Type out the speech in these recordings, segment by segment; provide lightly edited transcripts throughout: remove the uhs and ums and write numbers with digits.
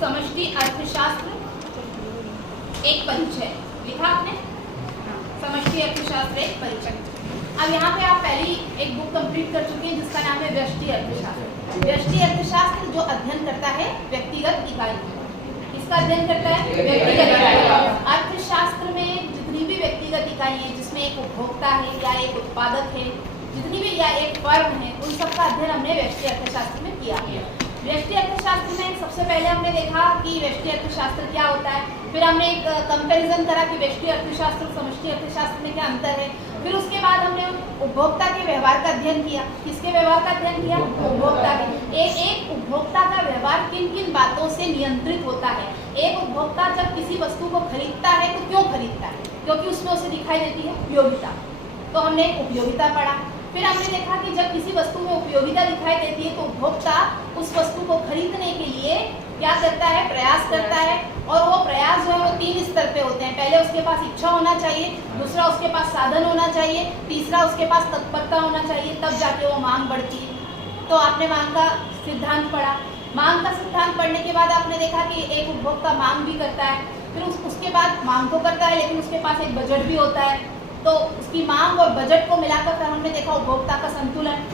समष्टि अर्थशास्त्र एक परिचय लिखा आपने, समष्टि अर्थशास्त्र एक परिचय। अब यहाँ पे आप पहली एक बुक कंप्लीट कर चुके हैं जिसका नाम है व्यष्टि अर्थशास्त्र। व्यष्टि अर्थशास्त्र जो अध्ययन करता है व्यक्तिगत इकाई, किसका अध्ययन करता है? व्यक्तिगत इकाई। अर्थशास्त्र में जितनी भी व्यक्तिगत इकाई है, जिसमें एक उपभोक्ता है या एक उत्पादक है, जितनी भी या एक फर्म है, उन सबका अध्ययन हमने व्यष्टि अर्थशास्त्र में किया। व्यष्टि अर्थशास्त्र में सबसे पहले हमने देखा कि व्यष्टि अर्थशास्त्र क्या होता है, फिर हमने एक कंपैरिजन करा कि व्यष्टि अर्थशास्त्र और समष्टि अर्थशास्त्र में क्या अंतर है। फिर उसके बाद हमने उपभोक्ता के व्यवहार का अध्ययन किया। किसके व्यवहार का अध्ययन किया? उपभोक्ता के। एक उपभोक्ता का व्यवहार किन किन बातों से नियंत्रित होता है। एक उपभोक्ता जब किसी वस्तु को खरीदता है तो क्यों खरीदता है? क्योंकि उसमें उसे दिखाई देती है उपयोगिता, तो हमने उपयोगिता पढ़ा। फिर हमने देखा कि जब किसी वस्तु में उपयोगिता दिखाई देती है तो उपभोक्ता उस वस्तु को खरीदने के लिए क्या करता है? प्रयास करता है। और वो प्रयास जो है वो 3 स्तर पे होते हैं। पहले उसके पास इच्छा होना चाहिए, दूसरा उसके पास साधन होना चाहिए, तीसरा उसके पास तत्परता होना चाहिए, तब जाके वो मांग बढ़ती है। तो आपने मांग का सिद्धांत पढ़ा। मांग का सिद्धांत पढ़ने के बाद आपने देखा कि एक उपभोक्ता मांग भी करता है, फिर उसके बाद मांग तो करता है लेकिन उसके पास एक बजट भी होता है। तो उसकी मांग और बजट को मिलाकर फिर हमने देखा उपभोक्ता का संतुलन।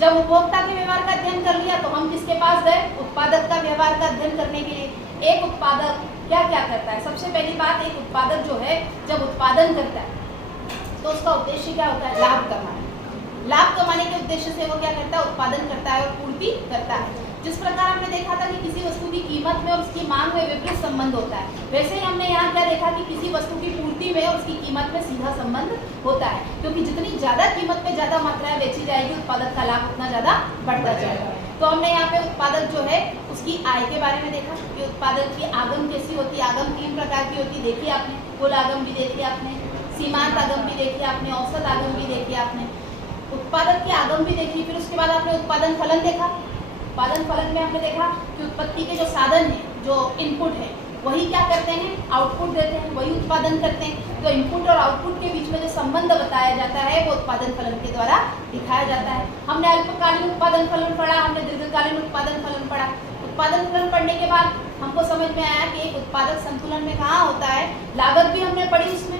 जब उपभोक्ता के व्यवहार का अध्ययन कर लिया तो हम किसके पास गए? उत्पादक का व्यवहार का अध्ययन करने के लिए। एक उत्पादक क्या क्या करता है? सबसे पहली बात, एक उत्पादक जो है जब उत्पादन करता है तो उसका उद्देश्य क्या होता है? लाभ कमाना। लाभ कमाने के उद्देश्य से वो क्या करता है? उत्पादन करता है और पूर्ति करता है। जिस प्रकार हमने देखा था कि किसी वस्तु की कीमत में और उसकी मांग में विपरीत संबंध होता है, वैसे ही हमने यहाँ क्या देखा कि किसी वस्तु की पूर्ति में और उसकी कीमत में सीधा संबंध होता है। क्योंकि जितनी ज्यादा कीमत में ज्यादा मात्राएं बेची जाएगी, उत्पादक का लाभ उतना ज्यादा बढ़ता जाएगा। तो हमने यहाँ पे उत्पादक जो है उसकी आय के बारे में देखा कि उत्पादक की आगम कैसी होती है। आगम 3 प्रकार की होती है, देखी आपने। कुल आगम भी देखी आपने, सीमांत आगम भी देखी आपने, औसत आगम भी देखी आपने, उत्पादक की आगम भी देखी। फिर उसके बाद आपने उत्पादन फलन देखा। उत्पादन फलन में हमने देखा कि उत्पत्ति के जो साधन है, जो इनपुट है, वही क्या करते हैं? आउटपुट देते हैं, वही उत्पादन करते हैं। तो इनपुट और आउटपुट के बीच में जो संबंध बताया जाता है वो उत्पादन फलन के द्वारा दिखाया जाता है। हमने अल्पकालीन उत्पादन फलन पढ़ा, हमने दीर्घकालीन उत्पादन फलन पढ़ा। उत्पादन फलन पढ़ने के बाद हमको समझ में आया कि एक उत्पादक संतुलन में कहाँ होता है। लागत भी हमने पढ़ी, उसमें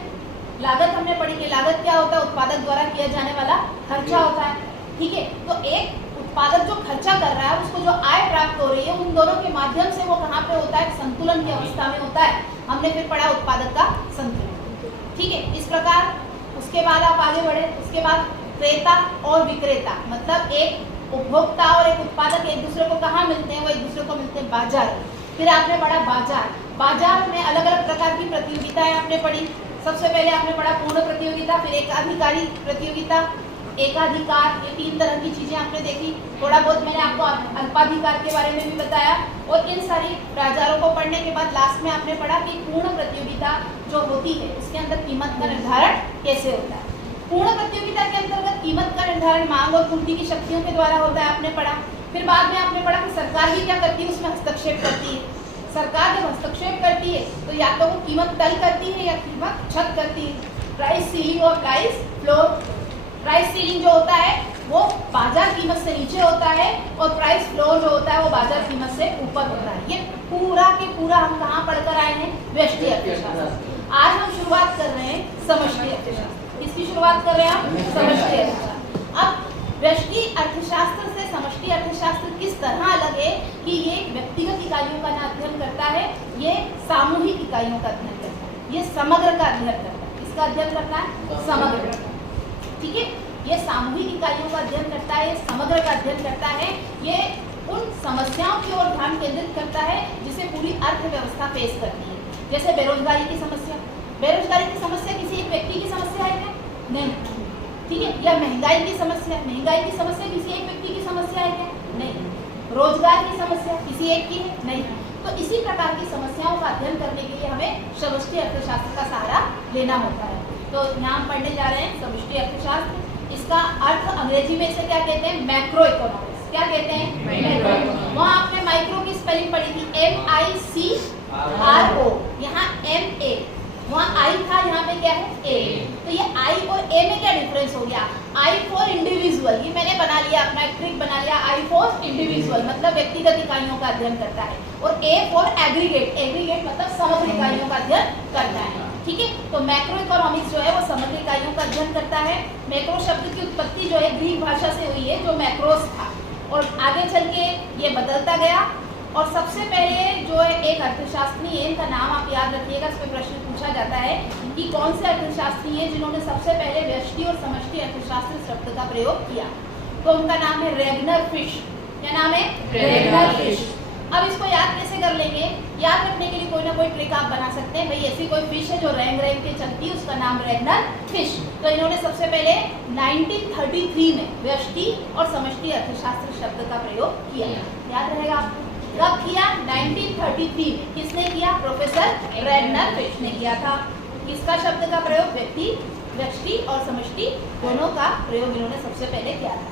लागत हमने पढ़ी कि लागत क्या होता है? उत्पादक द्वारा किया जाने वाला खर्चा होता है। ठीक है, तो एक उत्पादक जो खर्चा कर रहा है उसको जो आय प्राप्त हो रही है, उन दोनों के माध्यम से वो कहाँ पे होता है? संतुलन की अवस्था में होता है। हमने फिर पढ़ा उत्पादक का संतुलन। ठीक है, इस प्रकार उसके बाद आप आगे बढ़े। उसके बाद क्रेता और विक्रेता, मतलब एक उपभोक्ता और एक उत्पादक एक दूसरे को कहाँ मिलते हैं? वो एक दूसरे को मिलते हैं बाजार। फिर आपने पढ़ा बाजार। बाजार में अलग अलग प्रकार की प्रतियोगिताएं आपने पढ़ी। सबसे पहले आपने पढ़ा पूर्ण प्रतियोगिता, फिर एकाधिकारी प्रतियोगिता, एकाधिकार, ये 3 तरह की चीजें आपने देखी। थोड़ा बहुत मैंने आपको अल्पाधिकार के बारे में भी बताया। और इन सारी बाजारों को पढ़ने के बाद लास्ट में आपने पढ़ा कि पूर्ण प्रतियोगिता जो होती है उसके अंदर कीमत का निर्धारण कैसे होता है। पूर्ण प्रतियोगिता के अंतर्गत कीमत का निर्धारण मांग और पूर्ति की शक्तियों के द्वारा होता है, आपने पढ़ा। फिर बाद में आपने पढ़ा कि सरकार भी क्या करती है? उसमें हस्तक्षेप करती है। सरकार जब हस्तक्षेप करती है तो या तो वो कीमत तय करती है या कीमत छत करती है। प्राइस सीलिंग और प्राइस फ्लोर। प्राइस सीलिंग जो होता है वो बाजार कीमत से नीचे होता है और प्राइस फ्लोर जो होता है वो बाजार कीमत से ऊपर होता है। ये पूरा के पूरा हम कहाँ पढ़कर आए हैं? व्यष्टि अर्थशास्त्र। आज हम शुरुआत कर रहे हैं समष्टि अर्थशास्त्र। किसकी शुरुआत कर रहे हैं हम? समष्टि अर्थशास्त्र। अब व्यष्टि अर्थशास्त्र से समष्टि अर्थशास्त्र किस तरह अलग है कि ये व्यक्तिगत इकाइयों का अध्ययन करता है, ये सामूहिक इकाइयों का अध्ययन करता है, ये समग्र का अध्ययन करता है। किसका अध्ययन करता है? समग्र। ठीक है, ये सामूहिक इकाइयों का अध्ययन करता है, समग्र का अध्ययन करता है। ये उन समस्याओं की ओर ध्यान केंद्रित करता है जिसे पूरी अर्थव्यवस्था फेस करती है। जैसे बेरोजगारी की समस्या। बेरोजगारी की समस्या किसी एक व्यक्ति की समस्या है क्या? नहीं। ठीक है, या महंगाई की समस्या। महंगाई की समस्या किसी एक व्यक्ति की समस्या है क्या? नहीं। रोजगार की समस्या किसी एक की है? नहीं। तो इसी प्रकार की समस्याओं का अध्ययन करने के लिए हमें समष्टि अर्थशास्त्र का सहारा लेना होता है। तो यहाँ हम पढ़ने जा रहे हैं समष्टि अर्थशास्त्र। इसका अर्थ अंग्रेजी में इसे क्या कहते हैं? Macro economics. क्या कहते हैं? मैक्रो। वहाँ आपने माइक्रो की स्पेलिंग पढ़ी थी, MICRO। यहाँ MA वहाँ आई था, यहाँ पे क्या है ए। तो ये आई और ए में क्या डिफरेंस हो गया? आई फॉर इंडिविजुअल, ये मैंने बना लिया, अपना एक ट्रिक बना लिया। आई फॉर इंडिविजुअल मतलब व्यक्तिगत इकाइयों का अध्ययन करता है, और ए फॉर एग्रीगेट, एग्रीगेट मतलब समग्र इकाइयों का अध्ययन करता है। ठीक है, तो मैक्रो इकोनॉमिक्स जो है वो समग्र इकाइयों का अध्ययन करता है। मैक्रो शब्द की उत्पत्ति जो है ग्रीक भाषा से हुई है, जो मैक्रोस था, और आगे चल के ये बदलता गया। और सबसे पहले जो है एक अर्थशास्त्री है, इनका नाम आप याद रखिएगा, इस पर प्रश्न पूछा जाता है कि कौन से अर्थशास्त्री हैं जिन्होंने सबसे पहले व्यष्टि और समष्टि अर्थशास्त्र शब्द का प्रयोग किया। तो उनका नाम है रेगनर फिश। क्या नाम है? Ragnar fish. अब इसको याद कैसे कर लेंगे? याद रखने के लिए कोई ना कोई ट्रिक आप बना सकते हैं। भाई ऐसी कोई फिश है जो रेंग रेंग के चलती है, उसका नाम रेगनर फिश। तो इन्होंने सबसे पहले 1933 में व्यष्टि और समष्टि अर्थशास्त्र शब्द का प्रयोग किया। याद रहेगा आपको? कब किया? 1933 में। किसने किया? प्रोफेसर रेगनर फिश ने किया था। किसका शब्द का प्रयोग? व्यष्टि और समष्टि दोनों का प्रयोग इन्होंने सबसे पहले किया था।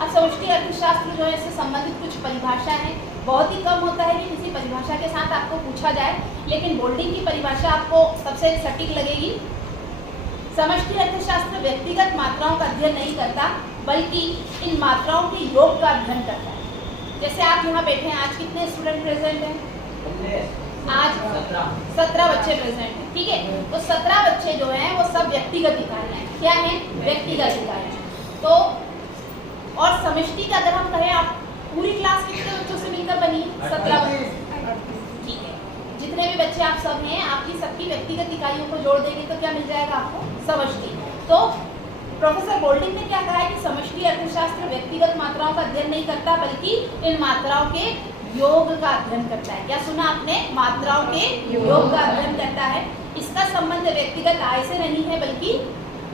अब समष्टि अर्थशास्त्र जो है इससे संबंधित कुछ परिभाषा है, बहुत ही कम होता है कि किसी परिभाषा के साथ आपको पूछा जाए, लेकिन बोल्डिंग की परिभाषा आपको सबसे सटीक लगेगी। समष्टि अर्थशास्त्र व्यक्तिगत मात्राओं का अध्ययन नहीं करता, बल्कि इन मात्राओं के योग का अध्ययन करता है। जैसे आप यहाँ बैठे हैं, आज कितने स्टूडेंट प्रेजेंट हैं? आज 17 बच्चे प्रेजेंट हैं। ठीक है, तो 17 बच्चे जो हैं वो सब व्यक्तिगत इकाई हैं। क्या है? व्यक्तिगत इकाई। तो और समष्टि का अगर हम कहें, आप पूरी क्लास कितने बच्चों से मिलकर बनी? 17 बच्चे। ठीक है, जितने भी बच्चे आप सब हैं, आपकी सबकी व्यक्तिगत इकाइयों को जोड़ देंगे तो क्या मिल जाएगा आपको? समष्टि। तो प्रोफेसर बोल्डिंग ने क्या कहा है कि समष्टि अर्थशास्त्र व्यक्तिगत मात्राओं का अध्ययन नहीं करता, बल्कि इन मात्राओं के योग का अध्ययन करता है। क्या सुना आपने? मात्राओं के योग का अध्ययन करता है। इसका संबंध व्यक्तिगत आय से नहीं है, बल्कि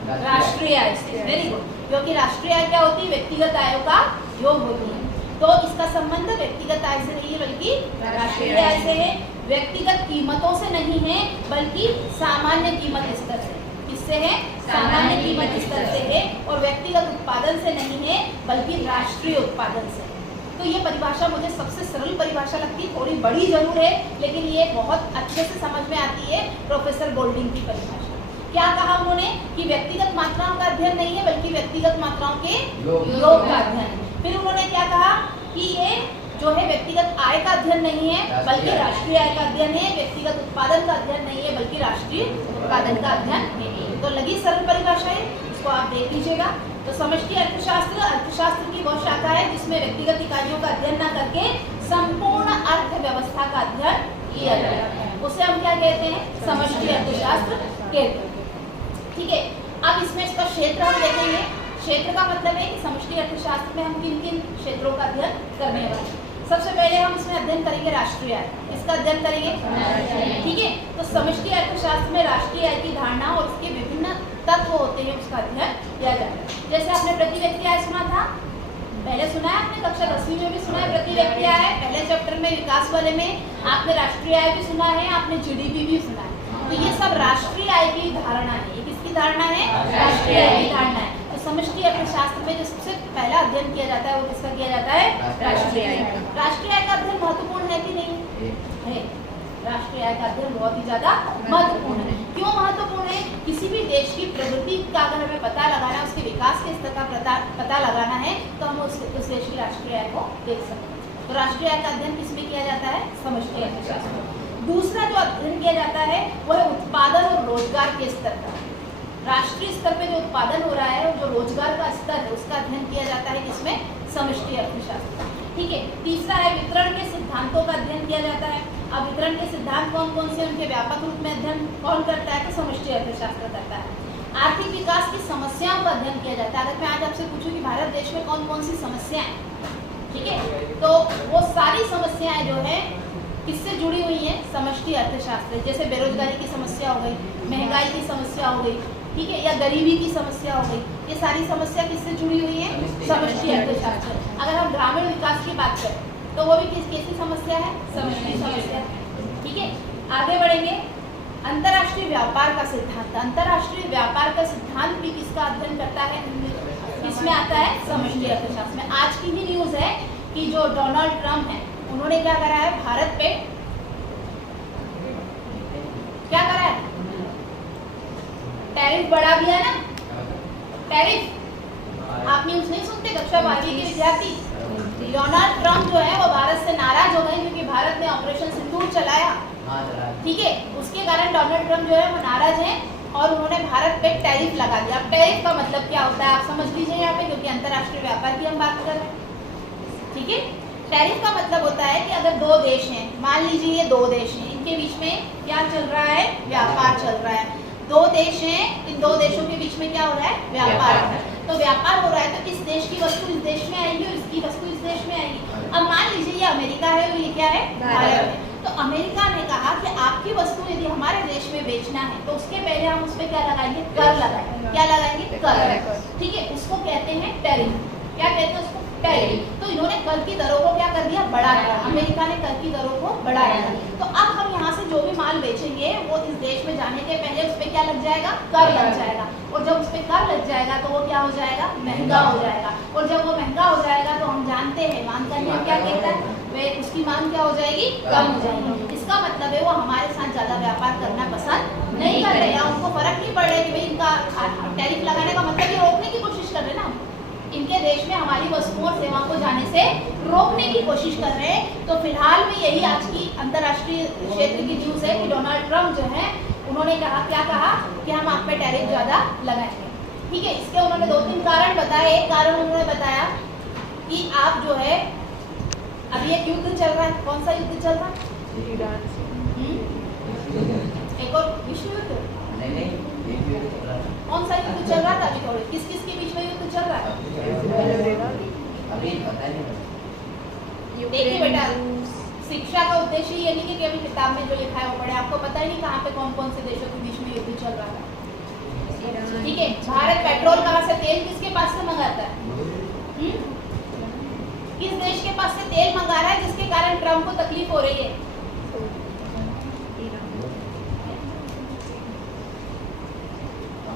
राष्ट्रीय आय से। वेरी गुड, क्योंकि राष्ट्रीय आय क्या होती है? व्यक्तिगत आयों का योग होती है। तो इसका संबंध व्यक्तिगत आय से नहीं है, बल्कि राष्ट्रीय आय से है। व्यक्तिगत कीमतों से नहीं है, बल्कि सामान्य कीमत स्तर से। किससे है? सामान्य कीमत स्तर से है। और व्यक्तिगत उत्पादन से नहीं है, बल्कि राष्ट्रीय उत्पादन से। तो ये परिभाषा मुझे सबसे सरल परिभाषा लगती है, थोड़ी बड़ी जरूर है, लेकिन ये बहुत अच्छे से समझ में आती है प्रोफेसर बोल्डिंग की परिभाषा। क्या कहा उन्होंने? कि व्यक्तिगत मात्राओं का अध्ययन नहीं है, बल्कि व्यक्तिगत मात्राओं के योग का अध्ययन। फिर उन्होंने क्या कहा कि ये जो है व्यक्तिगत आय का अध्ययन नहीं है, बल्कि राष्ट्रीय आय का अध्ययन है। व्यक्तिगत उत्पादन का अध्ययन नहीं है, बल्कि राष्ट्रीय उत्पादन का अध्ययन है। तो लगी सरल परिभाषा है, इसको आप देख लीजिएगा। तो समष्टि अर्थशास्त्र की वह शाखा है जिसमें व्यक्तिगत इकाइयों का अध्ययन न करके संपूर्ण अर्थव्यवस्था का अध्ययन किया जाता है। उसे हम क्या कहते हैं? समष्टि अर्थशास्त्र कहते हैं। ठीक है, अब इसमें इसका क्षेत्र हम देखेंगे। क्षेत्र का मतलब है कि समष्टि अर्थशास्त्र में हम किन किन क्षेत्रों का अध्ययन करने वाले हैं। सबसे पहले हम इसमें अध्ययन करेंगे राष्ट्रीय आय। इसका अध्ययन करेंगे। ठीक है, तो समष्टि अर्थशास्त्र में राष्ट्रीय आय की धारणा और उसके विभिन्न तत्व होते हैं, उसका अध्ययन किया जाता है। जैसे आपने प्रति व्यक्ति आय सुना था, पहले सुना है आपने, कक्षा 10वीं में भी सुना है प्रति व्यक्ति आय। पहले चैप्टर में विकास वाले में आपने राष्ट्रीय आय भी सुना है, आपने जीडीपी भी सुना है। तो ये सब राष्ट्रीय आय की धारणा है। ये किसकी धारणा है? राष्ट्रीय आय की धारणा है। तो समष्टि अर्थशास्त्र में जो सबसे पहला अध्ययन किया जाता है वो किसका किया जाता है? राष्ट्रीय आय का। राष्ट्रीय आय का अध्ययन महत्वपूर्ण है कि नहीं है? राष्ट्रीय आय का अध्ययन बहुत ही ज्यादा महत्वपूर्ण है। क्यों महत्वपूर्ण है? किसी भी देश की प्रगति का अगर हमें पता लगाना है, उसके विकास के स्तर का पता लगाना है, तो हम उस देश की राष्ट्रीय आय को देख सकते हैं। तो राष्ट्रीय आय का अध्ययन किसमें किया जाता है? समष्टि अर्थशास्त्र। दूसरा जो अध्ययन किया जाता है वो है उत्पादन और रोजगार के स्तर का। राष्ट्रीय स्तर पे जो उत्पादन हो रहा है और जो रोजगार का स्तर है, उसका अध्ययन किया जाता है किसमें? समष्टि अर्थशास्त्र। ठीक है, तीसरा है वितरण के सिद्धांतों का अध्ययन किया जाता है। अब वितरण के सिद्धांत कौन कौन से, उनके व्यापक रूप में अध्ययन कौन करता है? तो समष्टि अर्थशास्त्र करता है। आर्थिक विकास की समस्याओं का अध्ययन किया जाता है। अगर मैं आज आपसे पूछूं कि भारत देश में कौन कौन सी समस्याएं, ठीक है, तो वो सारी समस्याएं जो है किससे जुड़ी हुई हैं? समष्टि अर्थशास्त्र। जैसे बेरोजगारी की समस्या हो गई, महंगाई की समस्या हो गई, ठीक है, या गरीबी की समस्या हो गई, ये सारी समस्या किससे जुड़ी हुई है? समष्टि अर्थशास्त्र। अगर हम ग्रामीण विकास की बात करें तो वो भी कैसी समस्या है? समष्टि समस्या। ठीक है, आगे बढ़ेंगे। अंतर्राष्ट्रीय व्यापार का सिद्धांत। अंतर्राष्ट्रीय व्यापार का सिद्धांत भी किसका अध्ययन करता है? इसमें आता है समष्टि अर्थशास्त्र में। आज की ही न्यूज है कि जो डोनाल्ड ट्रम्प है, उन्होंने क्या करा है? भारत पे क्या करा है? टैरिफ बढ़ा दिया ना, टैरिफ। आप न्यूज नहीं सुनते कक्षा 12वीं के विद्यार्थी? डोनाल्ड ट्रम्प जो है वो भारत से नाराज हो गए क्योंकि भारत ने ऑपरेशन सिंदूर चलाया, ठीक है। उसके कारण डोनाल्ड ट्रम्प जो है वो नाराज हैं और उन्होंने भारत पे टैरिफ लगा दिया। अब टैरिफ का मतलब क्या होता है आप समझ लीजिए यहाँ पे, क्योंकि अंतर्राष्ट्रीय व्यापार की हम बात कर रहे हैं, ठीक है। टैरिफ का मतलब होता है कि अगर दो देश हैं, मान लीजिए ये दो देश हैं, इनके बीच में क्या चल रहा है, व्यापार चल रहा है। दो देश हैं, इन दो देशों के बीच में क्या हो रहा है, व्यापार हो रहा है। तो व्यापार हो रहा है तो इस देश की वस्तु इस देश में आएगी और इसकी वस्तु इस देश में आएगी। अब मान लीजिए ये अमेरिका है और ये क्या है, भारत है। तो अमेरिका ने कहा कि आपकी वस्तु यदि हमारे देश में बेचना है तो उसके पहले हम उस पर क्या लगाएंगे, कर लगाएंगे। क्या लगाएंगे, कर, ठीक है। उसको कहते हैं टैरिफ। क्या कहते हैं उसको, टैरिफ। तो इन्होंने कर की दरों को क्या कर दिया, बढ़ा दिया। अमेरिका ने कर की दरों को बढ़ा दिया। तो अब हम यहाँ से जो भी माल बेचेंगे वो इस देश में जाने के पहले उस पर क्या लग जाएगा, कर लग जाएगा। और जब उस पर कर लग जाएगा तो वो क्या हो जाएगा, महंगा हो जाएगा। और जब वो महंगा हो जाएगा तो हम जानते हैं मांग का नियम क्या कहता है, वे उसकी मांग क्या हो जाएगी, कम हो जाएगी। इसका मतलब है वो हमारे साथ ज्यादा व्यापार करना पसंद नहीं कर रहे, या उनको फर्क नहीं पड़ रहा है कि भाई इनका टैरिफ लगाने का मतलब ये रोकने की कोशिश कर रहे हैं ना, इनके देश में हमारी वस्तुओं और सेवाओं को जाने से रोकने की कोशिश कर रहे हैं। तो फिलहाल में यही आज की अंतर्राष्ट्रीय क्षेत्र की न्यूज़ है कि डोनाल्ड ट्रम्प जो है उन्होंने कहा, क्या कहा कि हम आप पे टैरिफ ज़्यादा लगाएंगे, ठीक है। इसके उन्होंने 2-3 कारण बताए। एक कारण उन्होंने बताया कि आप जो है अभी एक युद्ध चल रहा है, कौन सा युद्ध चल रहा है, ईरान से, एक और विश्व युद्ध, कौन सा युद्ध चल रहा था अभी, थोड़े किस किस के बीच में युद्ध चल रहा है अभी पता नहीं। देखिए बेटा, शिक्षा का उद्देश्य ये नहीं कि अभी किताब में जो लिखा है वो पढ़े, आपको पता ही नहीं कहाँ पे कौन कौन से देशों के बीच में युद्ध चल रहा था, ठीक है। भारत पेट्रोल कहाँ से, तेल किसके पास से मंगाता है, किस देश के पास से तेल मंगा रहा है जिसके कारण ट्रम्प को तकलीफ हो रही है,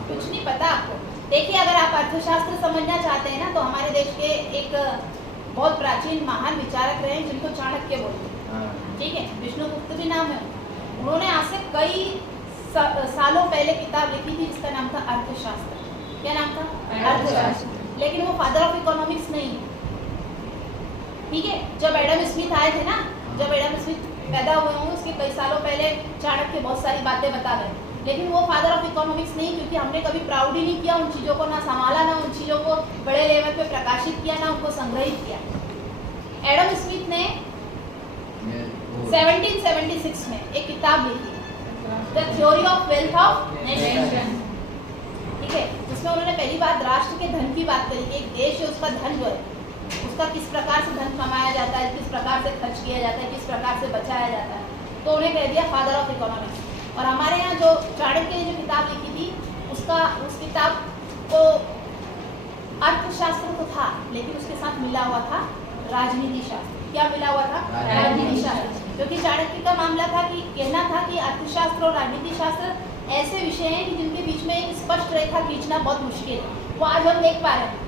कुछ नहीं पता आपको। देखिए अगर आप अर्थशास्त्र समझना चाहते हैं ना तो हमारे देश के एक बहुत प्राचीन महान विचारक रहे जिनको चाणक्य बोलते हैं, ठीक है, विष्णुगुप्त भी नाम है। उन्होंने आज से कई सालों पहले किताब लिखी थी जिसका नाम था अर्थशास्त्र। क्या नाम था, अर्थशास्त्र। लेकिन वो फादर ऑफ इकोनॉमिक्स नहीं है, ठीक है। जब एडम स्मिथ आए थे ना, जब एडम स्मिथ पैदा हुए होंगे उसके कई सालों पहले चाणक्य बहुत सारी बातें बता गए, लेकिन वो फादर ऑफ इकोनॉमिक्स नहीं, क्योंकि हमने कभी प्राउड ही नहीं किया उन चीज़ों को, ना संभाला, ना उन चीज़ों को बड़े लेवल पे प्रकाशित किया, ना उनको संग्रहित किया। एडम स्मिथ ने 1776 में एक किताब लिखी, the theory of wealth of nation, ठीक है, जिसमें उन्होंने पहली बार राष्ट्र के धन की बात करी कि एक देश है उसका धन जो है उसका किस प्रकार से धन कमाया जाता है, किस प्रकार से खर्च किया जाता है, किस प्रकार से बचाया जाता है, तो उन्हें कह दिया फादर ऑफ इकोनॉमिक्स। और हमारे यहाँ जो चाणक्य ने जो किताब लिखी थी उस किताब को अर्थशास्त्र तो था लेकिन उसके साथ मिला हुआ था राजनीति शास्त्र। क्या मिला हुआ था, राजनीति शास्त्र, क्योंकि चाणक्य का मामला था कि कहना था कि अर्थशास्त्र और राजनीति शास्त्र ऐसे विषय हैं कि जिनके बीच में एक स्पष्ट रेखा खींचना बहुत मुश्किल है। वो आज हम देख पा रहे हैं।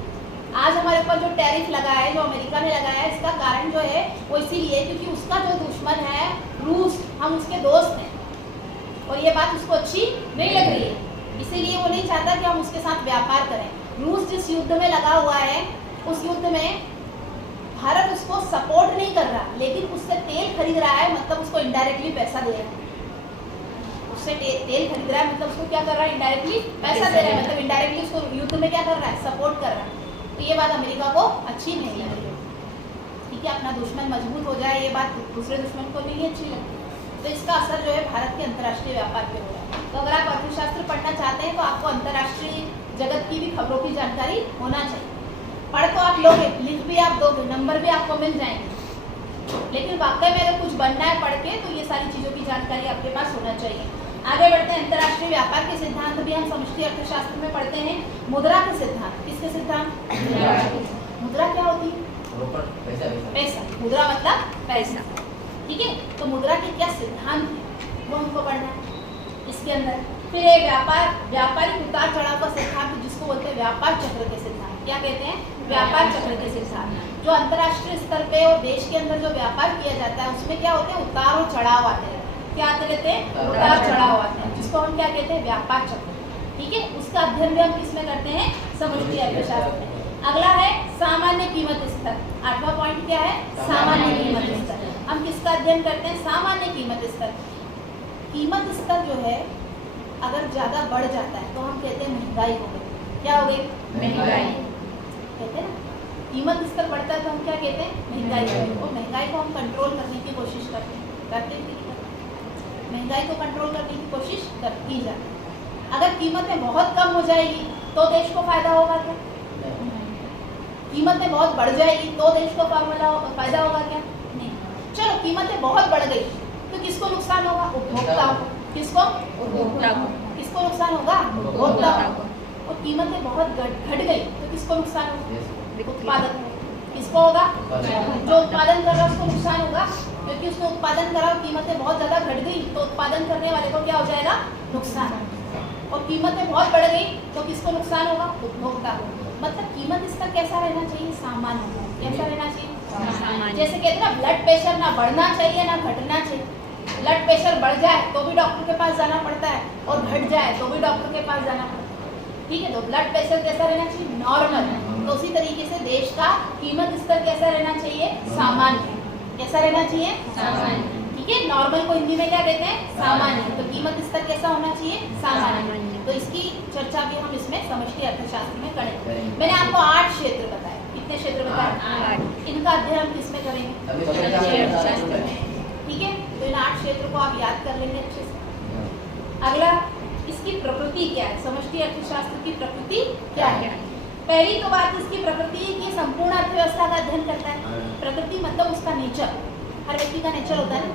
आज हमारे ऊपर जो टैरिफ लगा है, जो अमेरिका ने लगाया है, इसका कारण जो है वो इसीलिए क्योंकि उसका जो दुश्मन है रूस, हम उसके दोस्त हैं और ये बात उसको अच्छी नहीं लग रही है, इसीलिए वो नहीं चाहता कि हम उसके साथ व्यापार करें। रूस जिस युद्ध में लगा हुआ है उस युद्ध में भारत उसको सपोर्ट नहीं कर रहा, लेकिन उससे तेल खरीद रहा है, मतलब उसको इनडायरेक्टली पैसा दे रहा है। उससे तेल खरीद रहा है मतलब उसको क्या कर रहा है, इनडायरेक्टली पैसा दे रहा है, मतलब इनडायरेक्टली उसको युद्ध में क्या कर रहा है, सपोर्ट कर रहा है। तो ये बात अमेरिका को अच्छी नहीं लग रही, ठीक है। अपना दुश्मन मजबूत हो जाए ये बात दूसरे दुश्मन को नहीं अच्छी लगती, तो इसका असर जो है भारत के अंतर्राष्ट्रीय व्यापार पे हो रहा है। तो अगर आप अर्थशास्त्र पढ़ना चाहते हैं तो आपको अंतर्राष्ट्रीय जगत की भी खबरों की जानकारी होना चाहिए। पढ़ तो आप लोगे, लिख भी आप दोगे, नंबर भी आपको मिल जाएंगे, लेकिन वाकई में अगर कुछ बनना है पढ़ के तो ये सारी चीज़ों की जानकारी आपके पास होना चाहिए। आगे बढ़ते हैं। अंतर्राष्ट्रीय व्यापार के सिद्धांत भी हम समष्टि अर्थशास्त्र में पढ़ते हैं। मुद्रा के सिद्धांत, किसके सिद्धांत, मुद्रा क्या होती है, पैसा, मुद्रा मतलब पैसा, ठीक है। तो मुद्रा के क्या सिद्धांत है वो हमको पढ़ना है इसके अंदर। फिर एक व्यापारिक उतार चढ़ाव का सिद्धांत जिसको बोलते हैं व्यापार चक्र के सिद्धांत। क्या कहते हैं, व्यापार चक्र के सिद्धांत। जो अंतर्राष्ट्रीय स्तर पे और देश के अंदर जो व्यापार किया जाता है उसमें क्या होते हैं, उतार और चढ़ाव आते हैं। क्या आते रहते हैं, उतार चढ़ाव आते हैं, जिसको हम क्या कहते हैं, व्यापार चक्र। ठीक है, उसका अध्ययन भी हम किसमें करते हैं, समष्टि अर्थशास्त्र में। अगला है सामान्य कीमत स्तर। 8वां पॉइंट क्या है, सामान्य कीमत स्तर। हम किसका अध्ययन करते हैं, सामान्य कीमत स्तर। कीमत स्तर जो है अगर ज्यादा बढ़ जाता है तो हम कहते हैं महंगाई हो गई। क्या हो गई, महंगाई कहते हैं ना। कीमत स्तर बढ़ता है तो हम क्या कहते हैं, महंगाई हो गई। और महंगाई को हम कंट्रोल करने की कोशिश करते हैं, महंगाई को कंट्रोल करने की कोशिश की जाती है। अगर कीमतें बहुत कम हो जाएगी तो देश को फायदा होगा क्या, कीमतें बहुत बढ़ जाएगी तो देश को फायदा होगा क्या, नहीं। चलो कीमतें बहुत बढ़ गई तो किसको नुकसान होगा, उपभोक्ता को। किसको, उपभोक्ता को। किसको नुकसान होगा, उपभोक्ता को। और कीमतें बहुत घट गई तो किसको नुकसान होगा, उत्पादक को। किसको होगा, जो उत्पादन कर रहा है उसको नुकसान होगा, क्योंकि उसने उत्पादन करा और कीमतें बहुत ज्यादा घट गई तो उत्पादन करने वाले को क्या हो जाएगा, नुकसान। और कीमतें बहुत बढ़ गई तो किसको नुकसान होगा, उपभोक्ता को। मतलब कीमत स्तर कैसा रहना चाहिए, सामान्य। कैसा रहना चाहिए, जैसे कहते हैं ना ब्लड प्रेशर ना बढ़ना चाहिए ना घटना चाहिए। ब्लड प्रेशर बढ़ जाए तो भी डॉक्टर के पास जाना पड़ता है और घट जाए तो भी डॉक्टर के पास जाना पड़ता है, ठीक है। तो ब्लड प्रेशर कैसा रहना चाहिए, नॉर्मल। तो उसी तरीके से देश का कीमत स्तर कैसा रहना चाहिए, सामान्य। कैसा रहना चाहिए, सामान्य, ठीक है। नॉर्मल को हिंदी में क्या कहते हैं, सामान्य। तो कीमत स्तर कैसा होना चाहिए, सामान्य। तो इसकी चर्चा भी हम इसमें समष्टि अर्थशास्त्र में करेंगे। मैंने आपको 8 क्षेत्र बताए। कितने क्षेत्र बताए, इनका अध्ययन हम किसमें करेंगे, ठीक है। तो इन 8 क्षेत्र को आप याद कर लेंगे अच्छे से। अगला, इसकी प्रकृति क्या है, समष्टि अर्थशास्त्र की प्रकृति क्या है। पहली तो बात इसकी प्रकृति की संपूर्ण अर्थव्यवस्था का अध्ययन करता है। प्रकृति मतलब उसका नेचर, हर व्यक्ति का नेचर होता है ना।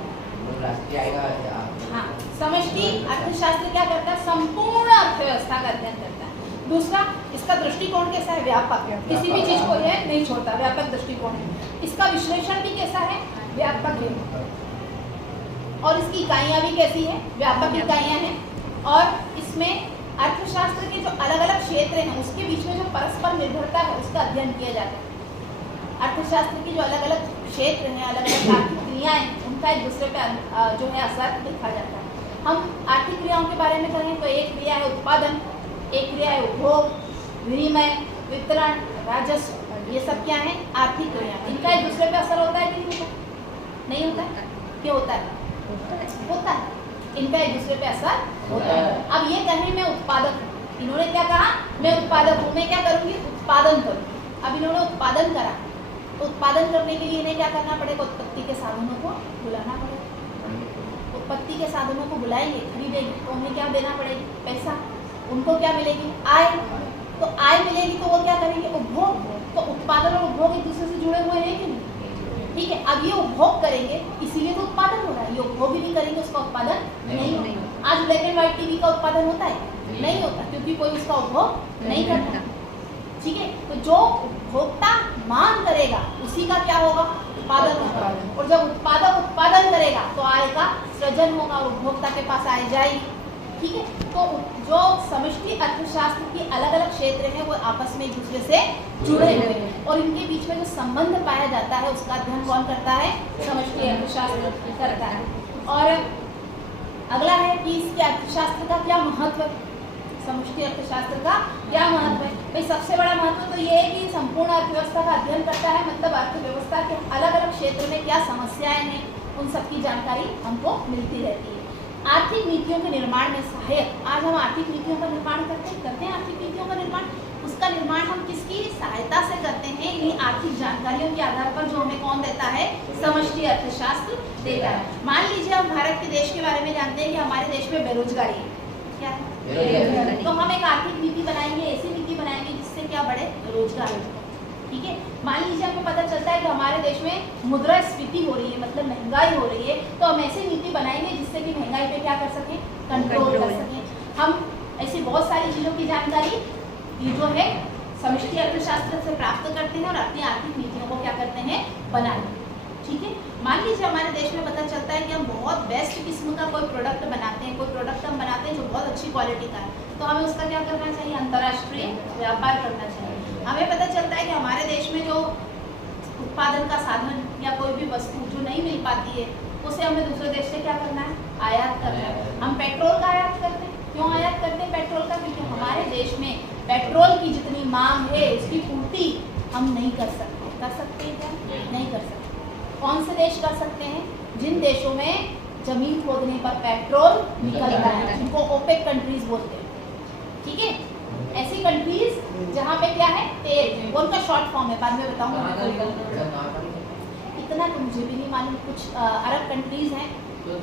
हाँ, समष्टि अर्थशास्त्र क्या करता है, संपूर्ण अर्थव्यवस्था का अध्ययन करता है। दूसरा, इसका दृष्टिकोण कैसा है, व्यापक। किसी भी चीज को यह नहीं छोड़ता, व्यापक दृष्टिकोण है। इसका विश्लेषण भी कैसा है, व्यापक है। और इसकी इकाइयां भी कैसी है, व्यापक इकाइयां हैं। और इसमें अर्थशास्त्र के जो अलग अलग क्षेत्र हैं उसके बीच में जो परस्पर निर्भरता है उसका अध्ययन किया जाता है। अर्थशास्त्र की जो अलग अलग क्षेत्र हैं, अलग अलग आर्थिक क्रियाएं हैं, उनका एक दूसरे पे जो है असर देखा जाता है। हम आर्थिक क्रियाओं के बारे में करें तो एक क्रिया है उत्पादन, एक क्रिया है उपभोग, विनिमय, वितरण, राजस्व। ये सब क्या है, आर्थिक क्रिया। इनका एक दूसरे पे असर होता है कि नहीं होता है, क्यों होता है, होता है। इनका एक दूसरे पे असर होता है। अब ये कहें मैं उत्पादक हूँ, इन्होंने क्या कहा, मैं उत्पादक हूँ, मैं क्या करूँगी, उत्पादन करूँगी। अब इन्होंने उत्पादन करा तो उत्पादन करने के लिए इन्हें क्या करना पड़ेगा, उत्पत्ति के साधनों को बुलाना पड़ेगा। उत्पत्ति के साधनों को बुलाएंगे, खरीदेंगे तो उन्हें क्या देना पड़ेगी, पैसा। उनको क्या मिलेगी, आय। तो आय मिलेगी तो वो क्या करेंगे, उपभोग। तो उत्पादन और उपभोग एक दूसरे से जुड़े हुए हैं कि नहीं, ठीक है। अब ये उपभोग करेंगे इसीलिए तो उत्पादन हो रहा है। ये उपभोग भी करेंगे उसका उत्पादन नहीं होगा। आज ब्लैक एंड व्हाइट टीवी का उत्पादन होता है, नहीं होता, क्योंकि कोई उसका उपभोग नहीं करता, ठीक है। तो जो उपभोक्ता मांग करेगा उसी का क्या होगा, उत्पादन होगा। और जब उत्पादक उत्पादन करेगा तो आय का सृजन होगा और उपभोक्ता के पास आय जाएगी, ठीक है। तो जो समष्टि अर्थशास्त्र की अलग अलग क्षेत्र हैं वो आपस में एक दूसरे से जुड़े हुए हैं और इनके बीच में जो संबंध पाया जाता है उसका अध्ययन कौन करता है, समष्टि अर्थशास्त्र करता है। और अगला है कि इसके अर्थशास्त्र का क्या महत्व है, समष्टि अर्थशास्त्र का क्या महत्व है। भाई सबसे बड़ा महत्व तो ये है कि संपूर्ण अर्थव्यवस्था का अध्ययन करता है, मतलब अर्थव्यवस्था के अलग अलग क्षेत्र में क्या समस्याएं हैं उन सबकी जानकारी हमको मिलती रहती है। आर्थिक नीतियों के निर्माण में सहायक, आज हम आर्थिक नीतियों का निर्माण करते हैं आर्थिक नीतियों का निर्माण। उसका निर्माण हम किसकी सहायता से करते हैं, इन्हीं आर्थिक जानकारियों के आधार पर जो हमें कौन देता है, समष्टि अर्थशास्त्र देता है। मान लीजिए हम भारत के देश के बारे में जानते हैं कि हमारे देश में बेरोजगारी है, क्या है, तो हम एक आर्थिक नीति बनाएंगे, ऐसी नीति बनाएंगे जिससे क्या बढ़े, रोजगार हो, ठीक है। मान लीजिए हमको पता चलता है कि हमारे देश में मुद्रास्फीति हो रही है, मतलब महंगाई हो रही है, तो हम ऐसी नीति बनाएंगे जिससे कि महंगाई पे क्या कर सकें, कंट्रोल कर सकें। हम ऐसी बहुत सारी चीज़ों की जानकारी ये जो है समष्टि अर्थशास्त्र से प्राप्त करते हैं और अपनी आर्थिक नीतियों को क्या करते हैं, बनाते हैं, ठीक है। मान लीजिए हमारे देश में पता चलता है कि हम बहुत बेस्ट किस्म का कोई प्रोडक्ट बनाते हैं, कोई प्रोडक्ट हम बनाते हैं जो बहुत अच्छी क्वालिटी का है, तो हमें उसका क्या करना चाहिए, अंतर्राष्ट्रीय व्यापार करना चाहिए। हमें पता चलता है कि हमारे देश में जो उत्पादन का साधन या कोई भी वस्तु जो नहीं मिल पाती है उसे हमें दूसरे देश से क्या करना है, आयात करना है। हम पेट्रोल का आयात करते हैं, क्यों आयात करते हैं पेट्रोल का? क्योंकि हमारे देश में पेट्रोल की जितनी मांग है उसकी पूर्ति हम नहीं कर सकते। कर सकते हैं क्या? नहीं कर सकते। कौन से देश कर सकते हैं? जिन देशों में जमीन खोदने पर पेट्रोल निकलता है, जिनको ओपेक कंट्रीज बोलते हैं। ठीक है, ऐसी कंट्रीज जहाँ पे क्या है, तेल, वो उनका शॉर्ट फॉर्म है, बाद में बताऊंगा। इतना तो मुझे भी नहीं मालूम, कुछ अरब कंट्रीज हैं,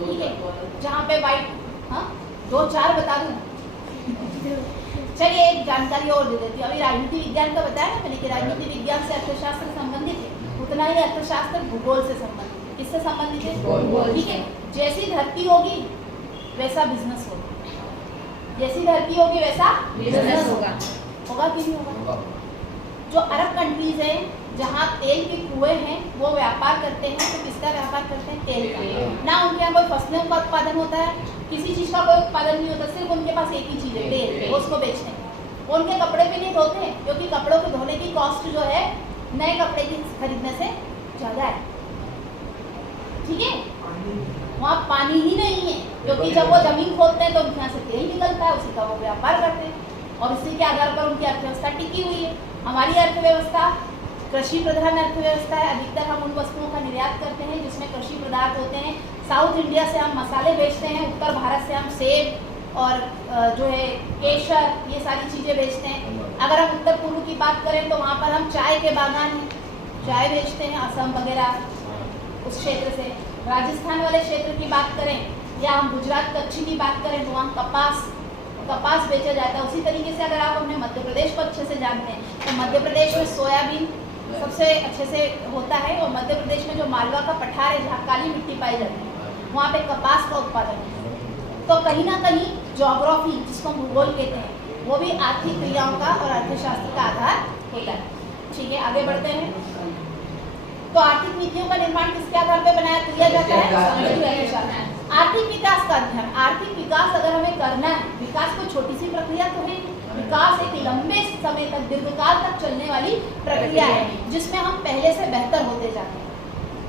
ठीक है, जहाँ पे वाइट, हाँ 2-4 बता दूँ। चलिए एक जानकारी और दे देती हूँ। अभी राजनीति विज्ञान का बताया ना मैंने कि राजनीति विज्ञान से अर्थशास्त्र संबंधित है, उतना ही अर्थशास्त्र भूगोल से संबंधित है। किससे संबंधित है? ठीक है, जैसी धरती होगी वैसा बिजनेस होगा, जैसी धरती होगी वैसा बिजनेस होगा। होगा कि नहीं होगा? जो अरब कंट्रीज हैं जहाँ तेल के कुएं हैं वो व्यापार करते हैं, तो किसका व्यापार करते हैं? तेल का। ना उनके यहाँ कोई फसलों का उत्पादन होता है, किसी चीज़ का कोई उत्पादन नहीं होता, सिर्फ उनके पास एक ही चीज़ है, तेल, उसको बेचते हैं। वो उनके कपड़े भी नहीं धोते हैं, क्योंकि कपड़ों को धोने की कॉस्ट जो है नए कपड़े की खरीदने से ज़्यादा है। ठीक है, वहाँ पानी ही नहीं है, क्योंकि जब वो जमीन खोदते हैं तो उनके यहाँ से तेल निकलता है, उसी का वो व्यापार करते हैं, और इसी के आधार पर उनकी अर्थव्यवस्था टिकी हुई है। हमारी अर्थव्यवस्था कृषि प्रधान अर्थव्यवस्था है। अधिकतर हम उन वस्तुओं का निर्यात करते हैं जिसमें कृषि पदार्थ होते हैं। साउथ इंडिया से हम मसाले बेचते हैं, उत्तर भारत से हम सेब और जो है केसर, ये सारी चीज़ें बेचते हैं। अगर हम उत्तर पूर्व की बात करें तो वहाँ पर हम चाय के बागान हैं, चाय बेचते हैं, असम वगैरह उस क्षेत्र से। राजस्थान वाले क्षेत्र की बात करें या हम गुजरात कच्छ की बात करें तो वहाँ कपास बेचा जाता है। उसी तरीके से अगर आप अपने मध्य प्रदेश को अच्छे से जानते हैं तो मध्य प्रदेश में सोयाबीन सबसे अच्छे से होता है, और मध्य प्रदेश में जो मालवा का पठार है जहाँ काली मिट्टी पाई जाती है वहाँ पे कपास का उत्पादन है। तो कहीं ना कहीं ज्योग्राफी, जिसको हम भूगोल कहते हैं, वो भी आर्थिक क्रियाओं का और अर्थशास्त्र का आधार होता है। ठीक है, आगे बढ़ते हैं। तो आर्थिक नीतियों का निर्माण किसके आधार पर किया जाता है? आर्थिक विकास का अध्ययन। आर्थिक विकास अगर हमें करना है, विकास कोई छोटी सी प्रक्रिया तो है, विकास एक लंबे समय तक, दीर्घकाल तक चलने वाली प्रक्रिया है जिसमें हम पहले से बेहतर होते जाते हैं।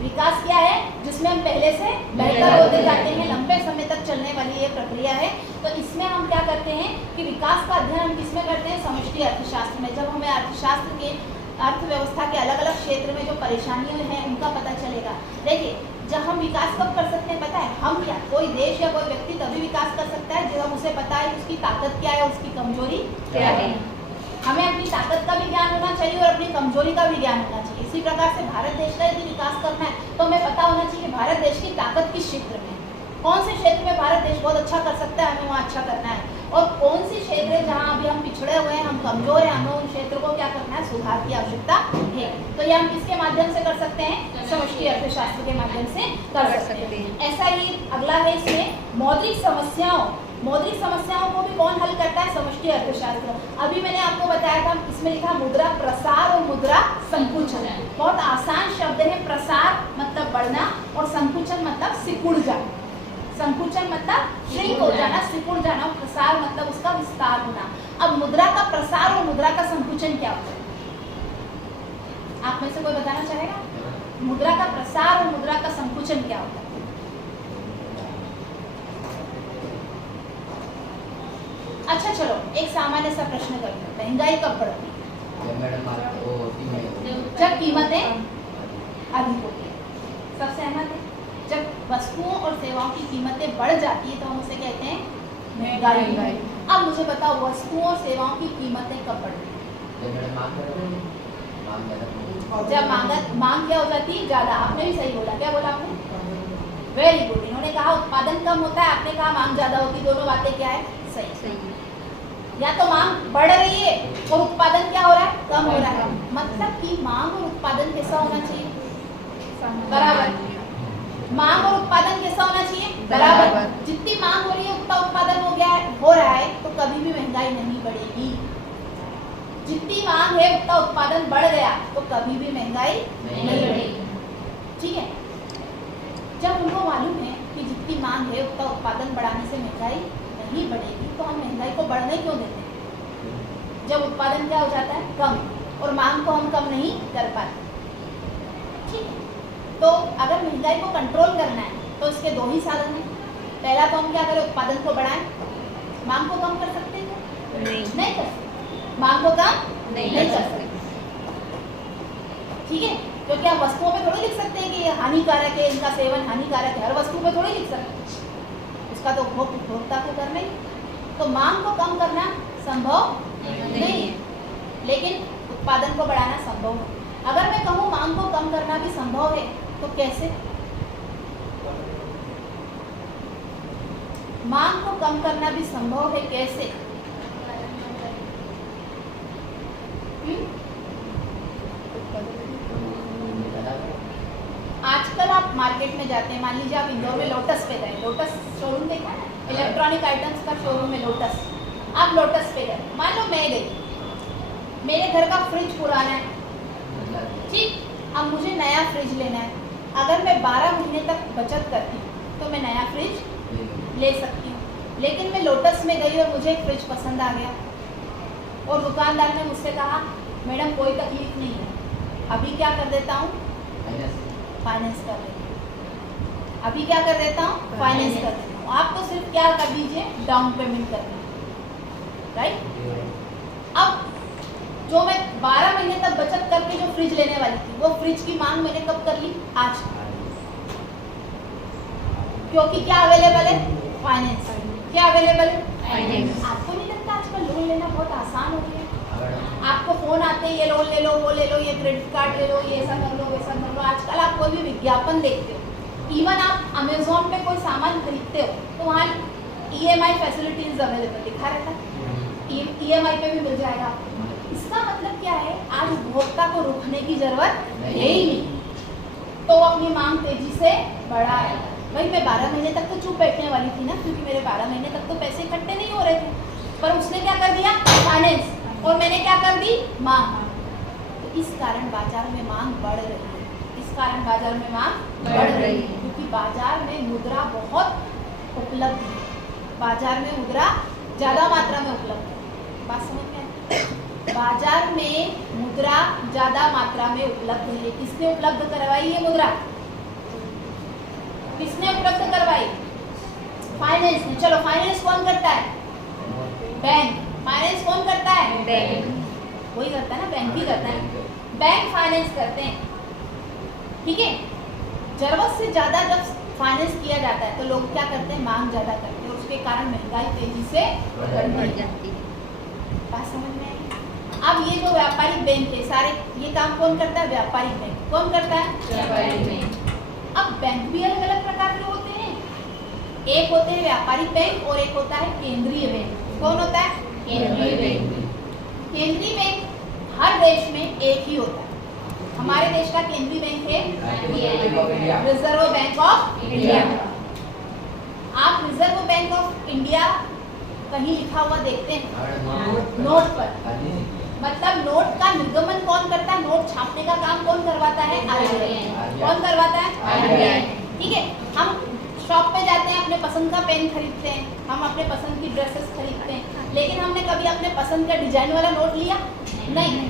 विकास क्या है? जिसमें हम पहले से बेहतर होते जाते हैं, लंबे समय तक चलने वाली ये प्रक्रिया है। तो इसमें हम क्या करते हैं कि विकास का अध्ययन हम किसमें करते हैं? समष्टि अर्थशास्त्र में। जब हमें अर्थशास्त्र के अर्थव्यवस्था के अलग अलग क्षेत्र में जो परेशानियां हैं उनका पता चलेगा। देखिए, जब हम विकास कब कर सकते हैं पता है? हम क्या, कोई देश या कोई व्यक्ति तभी विकास कर सकता है जब हम उसे पता है उसकी ताकत क्या है, उसकी कमजोरी क्या है। हमें अपनी ताकत का भी ज्ञान होना चाहिए और अपनी कमजोरी का भी ज्ञान होना चाहिए। इसी प्रकार से भारत देश का यदि विकास करना है तो हमें पता होना चाहिए भारत देश की ताकत किस क्षेत्र में है, कौन से क्षेत्र में भारत देश बहुत अच्छा कर सकता है, हमें वहाँ अच्छा करना है, और कौन सी क्षेत्र है जहाँ अभी हम पिछड़े हुए हैं, हम कमजोर हैं, हमें उन क्षेत्रों को क्या करना है, सुधार की आवश्यकता है। तो ये हम किसके माध्यम से कर सकते हैं? समष्टि अर्थशास्त्र के माध्यम से कर सकते हैं। ऐसा ही अगला है इसमें मौद्रिक समस्याओं। मौद्रिक समस्याओं को भी कौन हल करता है? समष्टि अर्थशास्त्र। अभी मैंने आपको बताया था, इसमें लिखा मुद्रा प्रसार और मुद्रा संकुचन। बहुत आसान शब्द है। प्रसार मतलब बढ़ना और संकुचन मतलब सिकुड़ जाना। संकुचन मतलब श्रिंक हो जाना, सिकुड़ जाना, और प्रसार मतलब उसका विस्तार होना। अब मुद्रा का प्रसार और मुद्रा का संकुचन क्या होता है? आप में से कोई बताना चाहेगा? मुद्रा का प्रसार और मुद्रा का संकुचन क्या होता है? अच्छा चलो एक सामान्य सा प्रश्न करते हैं, महंगाई कब बढ़ती है? जब कीमतें अधिक होती है। सब सहमत है? जब वस्तुओं और सेवाओं की कीमतें बढ़ जाती है तो हम उसे कहते हैं महंगाई। अब मुझे बताओ, वस्तुओं और सेवाओं की कीमतें कब बढ़ती है? जब मांग क्या हो जाती है? ज्यादा। आपने भी सही बोला। क्या बोला आपने? Very good. इन्होंने कहा उत्पादन कम होता है, आपने कहा मांग ज्यादा होती। दोनों बातें क्या है? सही। या तो मांग बढ़ रही है और उत्पादन क्या हो रहा है? कम हो रहा है। मतलब कि मांग और उत्पादन कैसा होना चाहिए? बराबर। मांग और उत्पादन कैसा होना चाहिए? बराबर। जितनी मांग हो रही है उतना उत्पादन हो रहा है तो कभी भी महंगाई नहीं बढ़ेगी। जितनी मांग है उतना उत्पादन बढ़ गया तो कभी भी महंगाई नहीं बढ़ेगी। ठीक है, जब उनको मालूम है कि जितनी मांग है उतना उत्पादन बढ़ाने से महंगाई नहीं बढ़ेगी तो हम महंगाई को बढ़ने क्यों देते हैं? जब उत्पादन क्या हो जाता है? कम, और मांग को हम कम नहीं कर पाते। ठीक है, तो अगर महंगाई को कंट्रोल करना है तो इसके दो ही साधन हैं। पहला तो हम क्या करें? उत्पादन को बढ़ाएं, मांग को कम कर सकते हैं? नहीं कर सकते। मांग को कम नहीं कर सकते, ठीक है, क्योंकि आप वस्तुओं पे थोड़ी लिख सकते हैं कि ये हानिकारक है, इनका सेवन हानिकारक है, हर वस्तु पे थोड़ी लिख सकते हैं, उसका तो उपभोक्ता को करना ही। तो मांग को कम करना संभव नहीं है, लेकिन उत्पादन को बढ़ाना संभव है। अगर मैं कहूँ मांग को कम करना भी संभव है, तो कैसे? मांग को कम करना भी संभव है, कैसे? आजकल आप मार्केट में जाते हैं, मान लीजिए आप इंदौर में लोटस पे गए, लोटस शोरूम देखा ना, इलेक्ट्रॉनिक आइटम्स का शोरूम है लोटस, आप लोटस पे गए, मान लो मैं गई, मेरे घर का फ्रिज पुराना है, ठीक, अब मुझे नया फ्रिज लेना है। अगर मैं 12 महीने तक बचत करती हूँ तो मैं नया फ्रिज ले सकती हूँ, लेकिन मैं लोटस में गई और मुझे एक फ्रिज पसंद आ गया और दुकानदार ने मुझसे कहा मैडम कोई तकलीफ नहीं है, अभी क्या कर देता हूँ, फाइनेंस कर देता हूँ, अभी क्या कर देता हूँ, फाइनेंस कर देता हूँ। आप तो सिर्फ क्या कर दीजिए, डाउन पेमेंट कर दीजिए, राइट। अब जो मैं 12 महीने तक बचत करके जो फ्रिज लेने वाली थी, वो फ्रिज की मांग मैंने कब कर ली, आज, क्योंकि क्या अवेलेबल है, फाइनेंस। क्या अवेलेबल है, फाइनेंस। आपको नहीं लगता आजकल लोन लेना बहुत आसान हो गया? आपको फोन आते हैं, ये लोन ले लो, वो ले लो, ये क्रेडिट कार्ड ले लो, ये ऐसा कर लो, वैसा कर लो। आजकल आप कोई भी विज्ञापन देखते हो, इवन आप अमेजोन पे कोई सामान खरीदते हो तो वहाँ EMI फैसिलिटीज अवेलेबल दिखा रहता है, EMI पे भी मिल जाएगा आपको। इसका मतलब क्या है, आज उपभोक्ता को रुकने की जरूरत है ही नहीं, तो वो अपनी मांग तेजी से बढ़ा रहा है। भाई मैं 12 महीने तक तो चुप बैठने वाली थी ना, क्योंकि मेरे 12 महीने तक तो पैसे इकट्ठे नहीं हो रहे थे, पर उसने क्या कर दिया, फाइनेंस, और मैंने क्या कर दी, मांग। तो इस कारण बाजार में मांग बढ़ रही है, इस कारण बाजार में मांग बढ़ रही है, क्योंकि बाजार में मुद्रा बहुत उपलब्ध है, बाजार में मुद्रा ज्यादा मात्रा में उपलब्ध है। बात समझ में आती है? बाजार में मुद्रा ज्यादा मात्रा में उपलब्ध है। किसने उपलब्ध करवाई ये मुद्रा, किसने उपलब्ध करवाई, फाइनेंस ने। चलो फाइनेंस कौन करता है, बैंक। फाइनेंस कौन करता है, बैंक, वही करता है ना, बैंक ही करता है, बैंक फाइनेंस करते हैं, ठीक है। जरूरत से ज्यादा जब फाइनेंस किया जाता है तो लोग क्या करते हैं, मांग ज्यादा करते हैं, उसके कारण महंगाई तेजी से बढ़ जाती है। बात समझ में आई? अब ये जो व्यापारिक बैंक है, सारे ये काम कौन करता है, व्यापारिक बैंक। कौन करता है, व्यापारिक बैंक। अब बैंक भी अलग अलग प्रकार के होते हैं, एक होते हैं व्यापारिक बैंक और एक होता है केंद्रीय बैंक। कौन होता है, केंद्रीय बैंक। केंद्रीय बैंक हर देश में एक ही होता है। हमारे देश का केंद्रीय बैंक है रिजर्व बैंक ऑफ इंडिया। आप रिजर्व बैंक ऑफ इंडिया कहीं लिखा हुआ देखते हैं नोट पर, मतलब नोट का निर्गमन कौन करता है, नोट छापने का काम कौन करवाता है, RBI। कौन करवाता है, RBI, ठीक है। हम शॉप पे जाते हैं, अपने पसंद का पेन खरीदते हैं, हम अपने पसंद की ड्रेसेस खरीदते हैं, लेकिन हमने कभी अपने पसंद का डिजाइन वाला नोट लिया नहीं।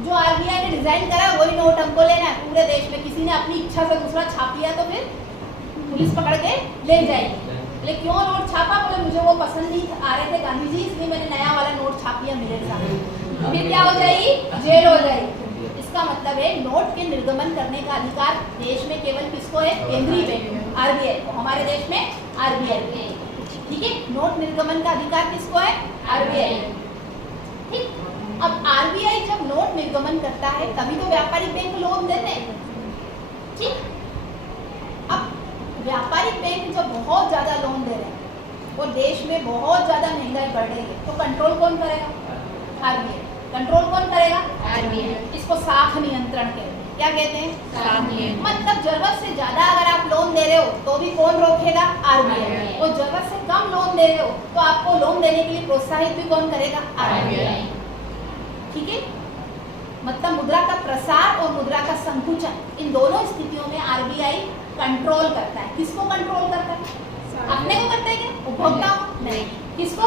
जो RBI ने डिजाइन करा वही नोट हमको लेना है पूरे देश में। किसी ने अपनी इच्छा से दूसरा छाप लिया तो फिर पुलिस पकड़ के ले जाएगी। लेकिन क्यों नोट छापा, बोले मुझे वो पसंद नहीं आ रहे थे गांधी जी, इसलिए मैंने नया वाला नोट छाप लिया मेरे साथ। फिर क्या हो जाएगी, जेल हो जाएगी। इसका मतलब है नोट के निर्गमन करने का अधिकार देश में केवल किसको है, केंद्रीय बैंक RBI को। हमारे देश में RBI, ठीक है। नोट निर्गमन का अधिकार किसको है, RBI, ठीक। अब RBI जब नोट निर्गमन करता है तभी तो व्यापारिक बैंक लोन देते हैं, ठीक। अब व्यापारिक बैंक जब बहुत ज्यादा लोन दे रहे हैं और देश में बहुत ज्यादा महंगाई बढ़ रही है, तो कंट्रोल कौन करेगा, RBI। कंट्रोल कौन करेगा, RBI। इसको साख नियंत्रण कहते हैं। क्या कहते हैं, साख नियंत्रण। मतलब जरूरत से ज्यादा अगर आप लोन दे रहे हो तो भी कौन रोकेगा, RBI। और जरूरत से कम लोन दे रहे हो तो आपको लोन देने के लिए प्रोत्साहित भी कौन करेगा, RBI, ठीक है। मतलब मुद्रा का प्रसार और मुद्रा का संकुचन, इन दोनों स्थितियों में RBI कंट्रोल करता है। किसको कंट्रोल करता है, अपने को करता है क्या, उपभोक्ता को नहीं, किसको,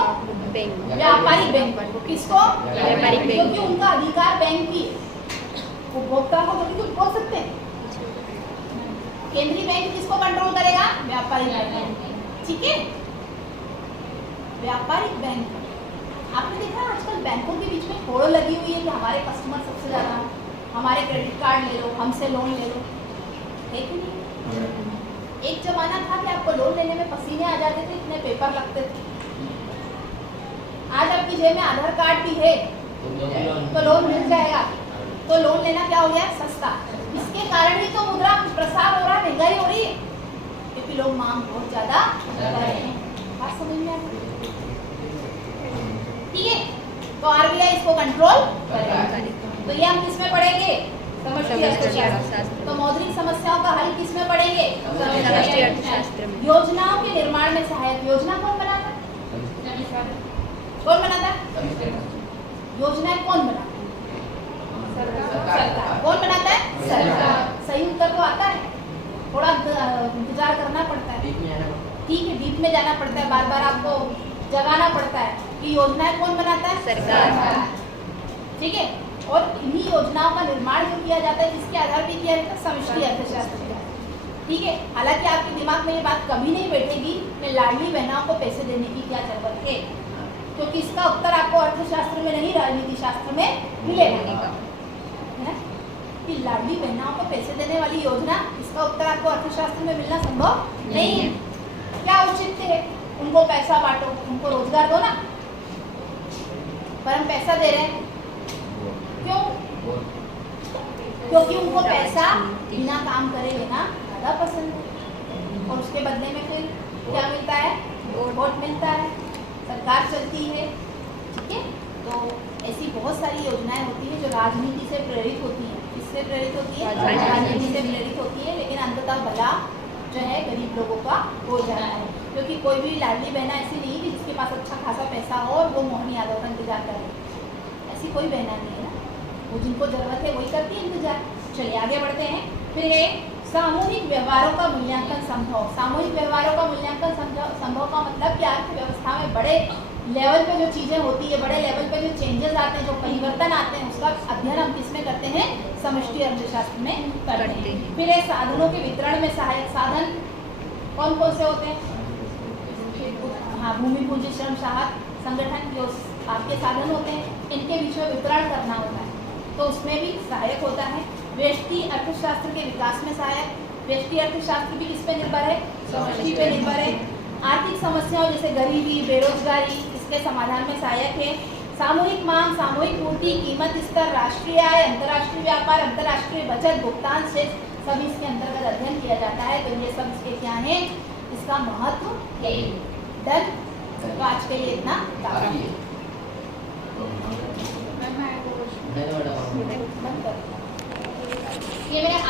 व्यापारिक बैंक को। किसको, व्यापारिक बैंक, क्योंकि उनका अधिकार बैंक की, उपभोक्ता को तो कुछ बोल सकते हैं। केंद्रीय बैंक किसको कंट्रोल करेगा, व्यापारिक बैंक, ठीक है। व्यापारिक बैंक, आपने देखा आजकल बैंकों के बीच में होड़ लगी हुई है कि हमारे कस्टमर सबसे ज़्यादा, हमारे क्रेडिट कार्ड ले लो, हमसे लोन ले लो, है कि नहीं? एक जमाना था कि आपको लोन लेने में पसीने आ जाते थे, इतने पेपर लगते थे। आज आपकी जेब में आधार कार्ड भी है तो लोन मिल जाएगा। तो लोन लेना क्या हो गया? सस्ता। इसके कारण ही तो मुद्रा प्रसार हो रहा है, महंगाई हो रही है, क्योंकि लोग मांग बहुत ज्यादा कर रहे हैं। बात समझ में आ रही है? ठीक है, तो आरबीआई इसको कंट्रोल करेगा। तो ये हम किसमें पढ़ेंगे? समष्टि अर्थशास्त्र। तो मौद्रिक समस्याओं का हल किसमें पढ़ेंगे? समष्टि अर्थशास्त्र में। योजनाओं के निर्माण में सहायक, योजना कौन बनाता है? कौन बनाता है? योजनाएं कौन बनाता है? सरकार। कौन बनाता है? सरकार। सही उत्तर तो आता है, थोड़ा इंतजार करना पड़ता है, ठीक है, डीप में जाना पड़ता है, बार बार आपको जगाना पड़ता है कि योजनाएं कौन बनाता है? सरकार। ठीक है, और इन्हीं योजनाओं का निर्माण जो किया जाता है जिसके आधार पर किया जाता है समष्टि अर्थशास्त्र। ठीक है, हालांकि आपके दिमाग में ये बात कभी नहीं बैठेगी कि लाडली बहनों को पैसे देने की क्या जरूरत है, क्योंकि इसका उत्तर आपको अर्थशास्त्र में नहीं, राजनीति शास्त्र में मिलेगा। है कि लाडली बहनों को पैसे देने वाली योजना, इसका उत्तर आपको अर्थशास्त्र में मिलना संभव नहीं है। क्या औचित्य है? उनको पैसा बांटो, उनको रोजगार दो ना, पर हम पैसा दे रहे हैं क्यों? क्योंकि उनको पैसा बिना काम करे लेना ज्यादा पसंद है, और उसके बदले में फिर क्या मिलता है? वोट मिलता है, सरकार चलती है। ठीक है, तो ऐसी बहुत सारी योजनाएं होती है जो राजनीति से प्रेरित होती है। किससे प्रेरित होती है? राजनीति से प्रेरित होती है, लेकिन अंततः भला जो है गरीब लोगों का हो जाता है, क्योंकि कोई भी लाडली बहना ऐसी नहीं कि जिसके पास अच्छा खासा पैसा हो और वो मोहन यादव का इंतजार करे, ऐसी कोई बहना नहीं है ना, वो जिनको जरूरत है वही करती है इंतजार। चलिए आगे बढ़ते हैं। फिर है सामूहिक व्यवहारों का मूल्यांकन संभव। सामूहिक व्यवहारों का मूल्यांकन संभव का मतलब कि अर्थव्यवस्था में बड़े लेवल पे जो चीजें होती है, बड़े लेवल पे जो चेंजेस आते हैं, जो परिवर्तन आते हैं, उसका अध्ययन हम किसमें करते हैं? समष्टि अर्थशास्त्र में करते हैं। फिर है साधनों के वितरण में सहायक साधन कौन कौन से होते हैं? हाँ, भूमि पूंजी श्रम साहब संगठन जो आपके साधन होते हैं, इनके बीच में वितरण करना होता है, तो उसमें भी सहायक होता है। व्यष्टि अर्थशास्त्र के विकास में सहायक, व्यष्टि अर्थशास्त्र भी किस पे निर्भर है? समष्टि पे निर्भर है। आर्थिक समस्याओं जैसे गरीबी, बेरोजगारी, इसके समाधान में सहायक है। सामूहिक मांग, सामूहिक पूर्ति, कीमत स्तर, राष्ट्रीय आय, अंतर्राष्ट्रीय व्यापार, अंतर्राष्ट्रीय बचत, भुगतान शेष, सभी इसके अंतर्गत अध्ययन किया जाता है। तो ये सब इसके क्या है? इसका महत्व है। डन? तो आज के लिए इतना काफी है। ये मैं